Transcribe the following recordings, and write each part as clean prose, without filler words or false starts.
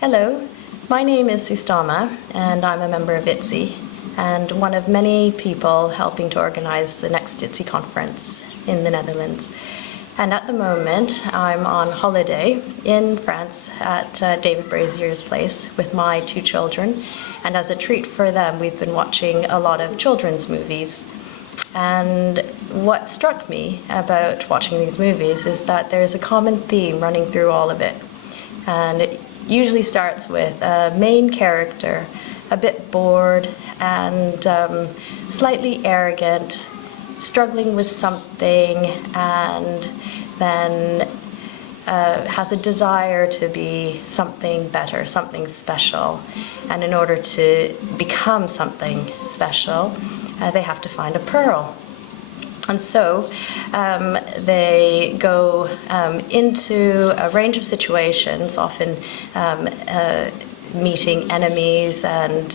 Hello, my name is Susthama, and I'm a member of ITZI, and one of many people helping to organize the next ITZI Conference in the Netherlands. And at the moment, I'm on holiday in France at David Brazier's place with my two children, and as a treat for them, we've been watching a lot of children's movies. And what struck me about watching these movies is that there's a common theme running through all of it. And it usually starts with a main character, a bit bored and slightly arrogant, struggling with something, and then has a desire to be something better, something special. And in order to become something special, they have to find a pearl. And so they go into a range of situations, often meeting enemies and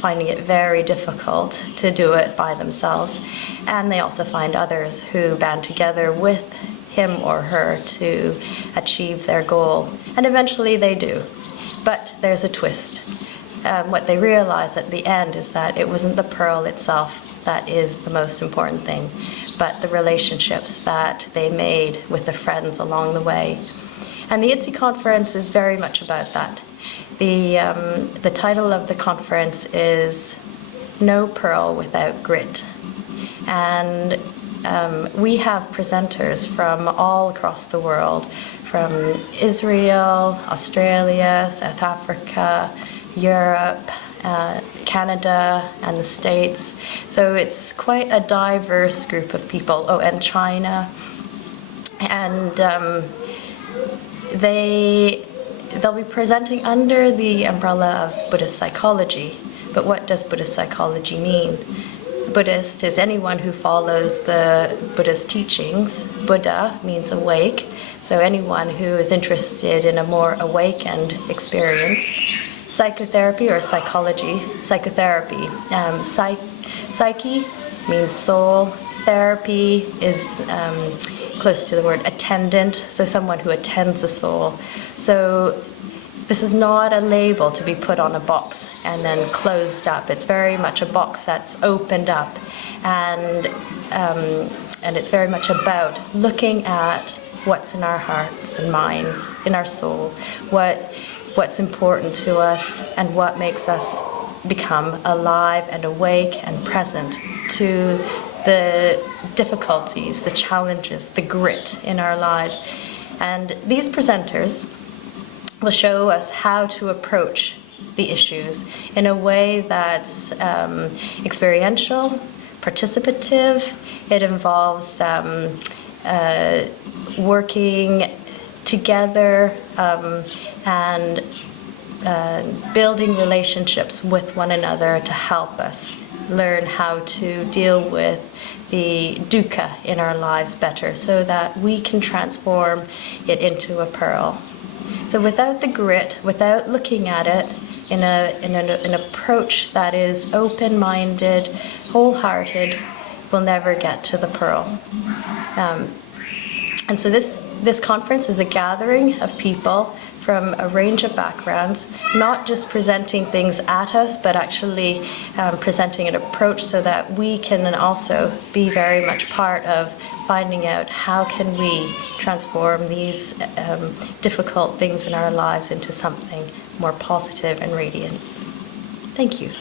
finding it very difficult to do it by themselves. And they also find others who band together with him or her to achieve their goal. And eventually they do. But there's a twist. What they realize at the end is that it wasn't the pearl itself that is the most important thing, but the relationships that they made with the friends along the way. And the ITZI Conference is very much about that. The title of the conference is No Pearl Without Grit. And we have presenters from all across the world, from Israel, Australia, South Africa, Europe, Canada, and the States. So it's quite a diverse group of people. Oh, and China. And they'll be presenting under the umbrella of Buddhist psychology. But what does Buddhist psychology mean? Buddhist is anyone who follows the Buddha's teachings. Buddha means awake, so anyone who is interested in a more awakened experience. Psychotherapy or psychology, psychotherapy. Psyche means soul. Therapy is close to the word attendant, so someone who attends the soul. So this is not a label to be put on a box and then closed up. It's very much a box that's opened up, and it's very much about looking at what's in our hearts and minds, in our soul, what's important to us, and what makes us become alive and awake and present to the difficulties, the challenges, the grit in our lives. And these presenters will show us how to approach the issues in a way that's experiential, participative. It involves working together and building relationships with one another to help us learn how to deal with the dukkha in our lives better, so that we can transform it into a pearl. So without the grit, without looking at it in an approach that is open-minded, wholehearted, we'll never get to the pearl. And so this conference is a gathering of people from a range of backgrounds, not just presenting things at us, but actually presenting an approach so that we can also be very much part of finding out how can we transform these difficult things in our lives into something more positive and radiant. Thank you.